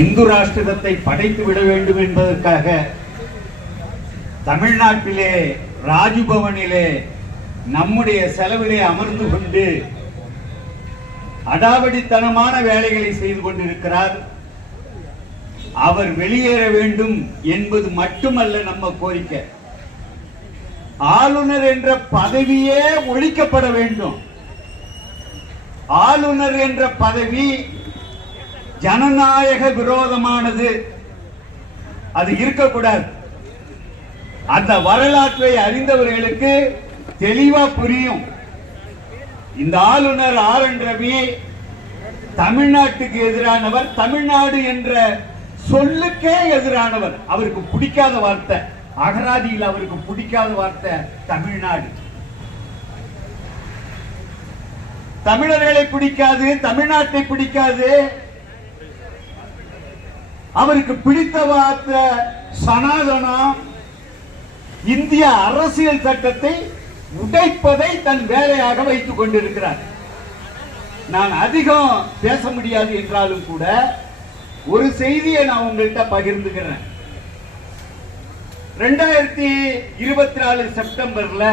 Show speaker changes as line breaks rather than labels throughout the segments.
இந்து ராஷ்டிரத்தை படைத்து விட வேண்டும் என்பதற்காக தமிழ்நாட்டிலே ராஜ்பவனிலே நம்முடைய செலவிலே அமர்ந்து கொண்டு அடாவடித்தனமான வேலைகளை செய்து கொண்டிருக்கிறார். அவர் வெளியேற வேண்டும் என்பது மட்டுமல்ல நம்ம கோரிக்கை. ஆளுநர் என்ற பதவியே ஒழிக்கப்பட வேண்டும். ஆளுநர் என்ற பதவி ஜனநாயக விரோதமானது. அது இருக்கக்கூடாது. அந்த வரலாற்றை அறிந்தவர்களுக்கு தெளிவா புரியும். இந்த ஆளுநர் ஆர் என் ரவி தமிழ்நாட்டுக்கு எதிரானவர் தமிழ்நாடு என்ற சொல்லுக்கே எதிரானவர். அவருக்கு பிடிக்காத வார்த்தை அகராதியில் அவருக்கு பிடிக்காத வார்த்தை தமிழ்நாடு. தமிழர்களை பிடிக்காது தமிழ்நாட்டை பிடிக்காது அவருக்கு பிடித்த வார்த்தை சனாதனம் இந்திய அரசியல் சட்டத்தை உடைப்பதை தன் வேலையாக வைத்துக் கொண்டிருக்கிறார். நான் அதிகம் பேச முடியாது என்றாலும் கூட ஒரு செய்தியை நான் உங்கள்கிட்ட பகிர்ந்துக்கிறேன். ரெண்டாயிரத்தி இருபத்தி நாலு செப்டம்பர்ல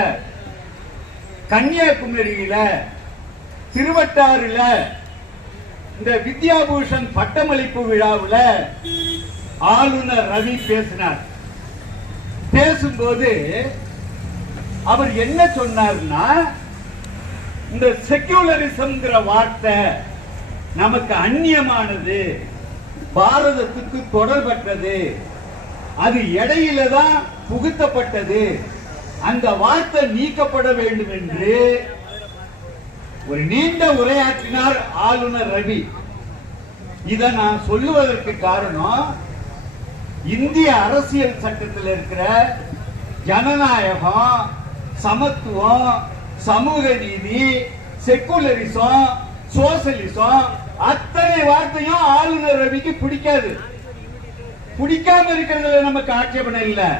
கன்னியாகுமரியில திருவட்டாறுல இந்த வித்யாபூஷன் பட்டமளிப்பு விழாவில் ஆளுநர் ரவி பேசினார். பேசும்போது அவர் என்ன சொன்னார்னா இந்த செக்யூலரிசம்ங்கிற வார்த்தை நமக்கு அந்நியமானது பாரதத்துக்கு தொடர்பற்றது அது இடையில தான் புகுத்தப்பட்டது அந்த வார்த்தை நீக்கப்பட வேண்டும் என்று ஒரு நீண்ட உரையாற்றினார் ஆளுநர் ரவி. இத நான் சொல்லுவதற்கு காரணம் இந்திய அரசியல் சட்டத்தில் இருக்கிற ஜனநாயகம் சமத்துவம் சமூக நீதி செக்குலரிசம் சோசலிசம் அத்தனை வார்த்தையும் ஆளுநர் ரவிக்கு பிடிக்காது. பிடிக்காம இருக்கிறதுல நமக்கு ஆட்சேபணம் இல்லை.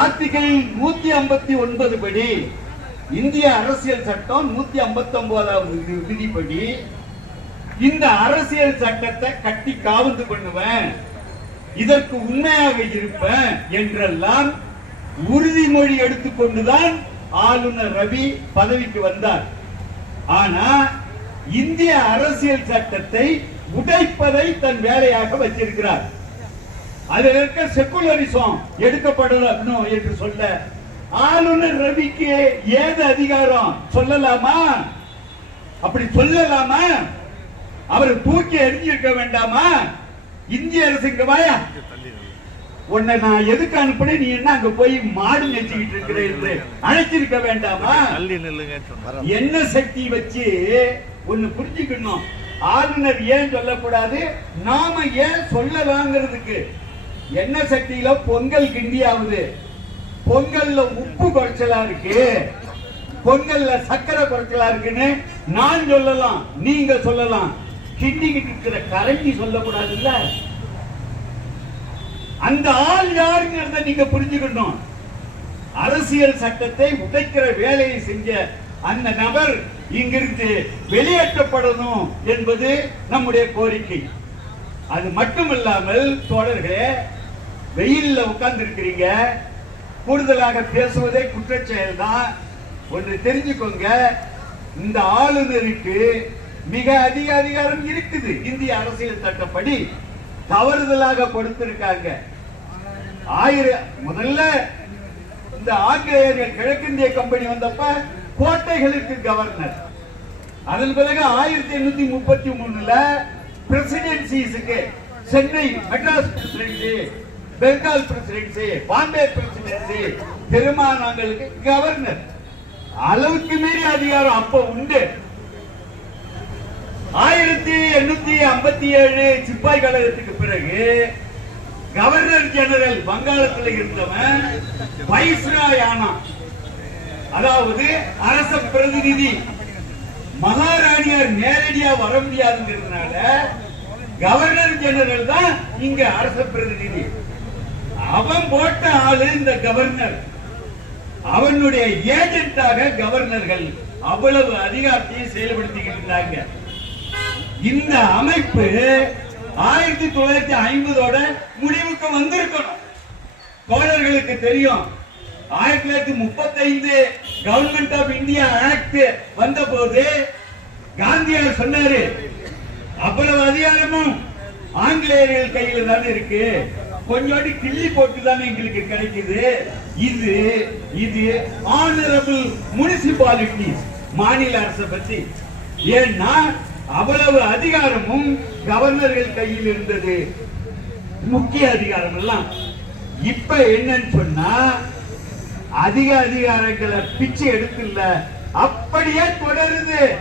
ஆர்டிகல் நூத்தி ஐம்பத்தி ஒன்பது படி இந்திய அரசியல் சட்டம் நூத்தி ஐம்பத்தி ஒன்பதாவது விதிப்படி இந்த அரசியல் சட்டத்தை கட்டி காவந்து பண்ணுவேன். இதற்கு உண்மையாக இருப்பேன் என்றெல்லாம் உறுதிமொழி எடுத்துக்கொண்டுதான் ஆளுநர் ரவி பதவிக்கு வந்தார். ஆனா இந்திய அரசியல் சட்டத்தை உடைப்பதை தன் வேலையாக வச்சிருக்கிறார். அதில் இருக்க செக்குலரிசம் எடுக்கப்படணும் என்று சொல்ல ஆளுநர் ரவிக்கு ஏது அதிகாரம்? சொல்லலாமா? அப்படி சொல்லலாமா? அவரை தூக்கி எறிஞ்சிருக்க வேண்டாமா? இந்திய அரசு இங்க வாயா? உன்னை நான் எதுக்கு அனுப்பினேன்? நீ என்ன அங்க போய் மாடு மேய்ச்சிக்கிட்டு இருக்கிற என்று அழைச்சிருக்க வேண்டாமா? என்ன சக்தி வச்சு ஒண்ணு புரிஞ்சுக்கணும்? ஆளுநர் ஏன் சொல்லக்கூடாது? நாம ஏன் சொல்லலாங்கிறதுக்கு? என்ன சக்தியில பொங்கல் கிண்டியாவது பொங்கல்ல உப்பு குறைச்சலா இருக்கு. பொங்கல்ல சக்கரை குறைச்சலா இருக்குன்னு நான் சொல்லலாம் நீங்க சொல்லலாம். கிண்டிக்கிட்டு இருக்கிற கரண்டி சொல்லக்கூடாது இல்ல அந்த ஆள் யாருங்கிறத நீங்க புரிஞ்சுக்கணும். அரசியல் சட்டத்தை உடைக்கிற வேலையை செஞ்ச அந்த நபர் இங்கிருந்து வெளியேற்றப்படணும் என்பது நம்முடைய கோரிக்கை. அது மட்டுமல்லாமல் தோழர்களே வெயில்ல உட்கார்ந்து இருக்கிறீங்க கூடுதலாக பேசுவதே குற்றச்செயல் தான் ஒன்று தெரிஞ்சுக்கோங்க இந்த ஆளுநருக்கு மிக அதிக அதிகாரம் இருக்குது. இந்திய அரசியல் சட்டப்படி தவறுதலாக கொடுத்திருக்காங்க. ஆயிரம் முதல்ல இந்த ஆங்கிலேயர்கள் கிழக்கிந்திய கம்பெனி வந்தப்ப கோட்டைகளுக்கு கவர்னர். அதன் பிறகு ஆயிரத்தி எண்ணூத்தி முப்பத்தி மூணுல பிரசிடென்சிஸுக்கு Chennai Madras presidency Bengal presidency Bombay presidency பெருமானாங்களுக்கு governor அளவுக்கு மீறி அதிகாரம் அப்ப உண்டு. ஆயிரத்தி எண்ணூத்தி ஐம்பத்தி ஏழு சிப்பாய் கழகத்துக்கு பிறகு கவர்னர் ஜெனரல் வங்காளத்தில் இருந்தவன் வைஸ்ராய் ஆனான் அதாவது அரச பிரதிநிதி. மகாராணியார் நேரடியா வர முடியாதுங்கிறதுனால கவர்னர் ஜெனரல் தான் இங்க அரச பிரதிநிதி. அவன் போட்ட ஆளு இந்த கவர்னர். அவனுடைய ஏஜென்ட்டாக கவர்னர்கள் அவ்வளவு அதிகாரத்தையும் செயல்படுத்திக்கிட்டு இருந்தாங்க. இந்த அமைப்பு ஆயிரத்தி தொள்ளாயிரத்தி ஐம்பதோட முடிவுக்கு வந்திருக்கணும். தோழர்களுக்கு தெரியும் ஆயிரத்தி தொள்ளாயிரத்தி முப்பத்தைந்து கவர்மெண்ட் ஆஃப் இந்தியா ஆக்ட் வந்த போது காந்தியார் சொன்னாரு அவ்வளவு அதிகாரமும் ஆங்கிலேயர்கள் கையில் தானே இருக்கு. கொஞ்சோண்டி கிள்ளி போட்டு தானே எங்களுக்கு கிடைக்குது. இது இது ஆனரபிள் முனிசிபாலிட்டி மாநில அரசை பத்தி. ஏன்னா அவ்வளவு அதிகாரமும் கவர்னர்கள் கையில் இருந்தது. முக்கிய அதிகாரம் எல்லாம். இப்ப என்னன்னு சொன்னா அதிக அதிகாரங்களை பிச்சை எடுக்கல. அப்படியே தொடருது.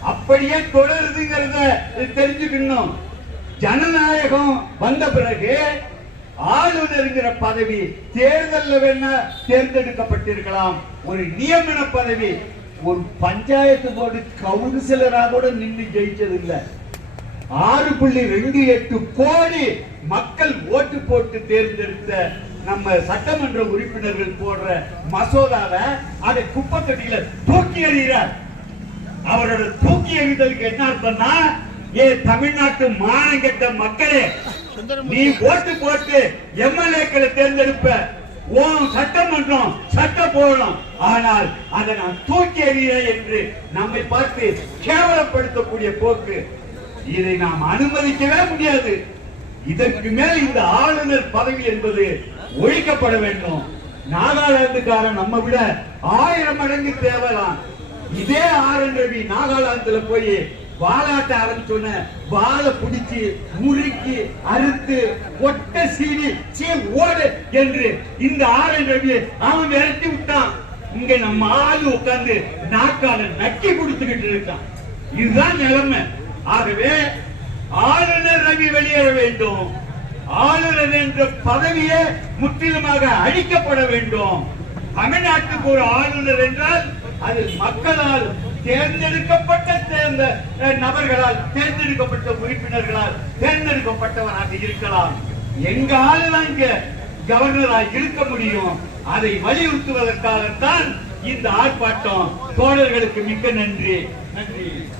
அப்படியே தொடருதுங்கிறத தெரிஞ்சுக்கணும். ஜனநாயகம் வந்த பிறகு ஆளுநருங்கிற பதவி தேர்தலில் வேணா தேர்ந்தெடுக்கப்பட்டிருக்கலாம். ஒரு நியமன பதவி. ஒரு பஞ்சாயத்து போர்டு கவுன்சிலரா கூட நின்று ஜெயிச்சது ஆறு புள்ளி ரெண்டு எட்டு கோடி மக்கள் ஓட்டு போட்டு தேர்ந்தெடுத்த நம்ம சட்டமன்ற உறுப்பினர்கள் போடுற மசோதாவை அதை குப்பத்தட்டியில தூக்கி எறிகிறார். அவரோட தூக்கி எறிதலுக்கு என்ன அர்த்தம்னா ஏ தமிழ்நாட்டு மானங்கெட்ட மக்களே நீ ஓட்டு போட்டு எம்எல்ஏக்களை தேர்ந்தெடுப்ப. உன் சட்டமன்றம் சட்டம் போடணும். ஆனால் அதை நான் தூக்கி எறிகிறேன் என்று நம்மை பார்த்து கேவலப்படுத்தக்கூடிய போக்கு. இதை நாம் அனுமதிக்கவே முடியாது. இதற்கு மேல் இந்த ஆளுநர் பதவி என்பது ஒழிக்கப்பட வேண்டும். நாகாலாந்துக்காரன் நம்ம விட ஆயிரம் மடங்கு தேவலாம் இதே ஆரன் ரவி நாகாலாந்துல போய் வாழாட்ட ஆரம்பிச்சோன்ன வாழை பிடிச்சி முறுக்கி அறுத்து ஒட்ட சீவி சீ ஓடு என்று இந்த ஆரன் ரவி அவன் விரட்டி விட்டான். இங்க நம்ம ஆளு உட்கார்ந்து நாக்கால நக்கி கொடுத்துக்கிட்டு இருக்கான். இதுதான் நிலைமை. ஆகவே ஆளுநர் ரவி வெளியேற வேண்டும். ஆளுநர் என்ற பதவியே முற்றிலுமாக அழிக்கப்பட வேண்டும். தமிழ்நாட்டுக்கு ஒரு ஆளுநர் என்றால் அது மக்களால் தேர்ந்தெடுக்கப்பட்ட தேர்ந்த நபர்களால் தேர்ந்தெடுக்கப்பட்ட உறுப்பினர்களால் தேர்ந்தெடுக்கப்பட்டவராக இருக்கலாம். எங்க இங்க கவர்னராக இருக்க முடியும். அதை வலியுறுத்துவதற்காகத்தான் இந்த ஆர்ப்பாட்டம். தோழர்களுக்கு மிக்க நன்றி. நன்றி.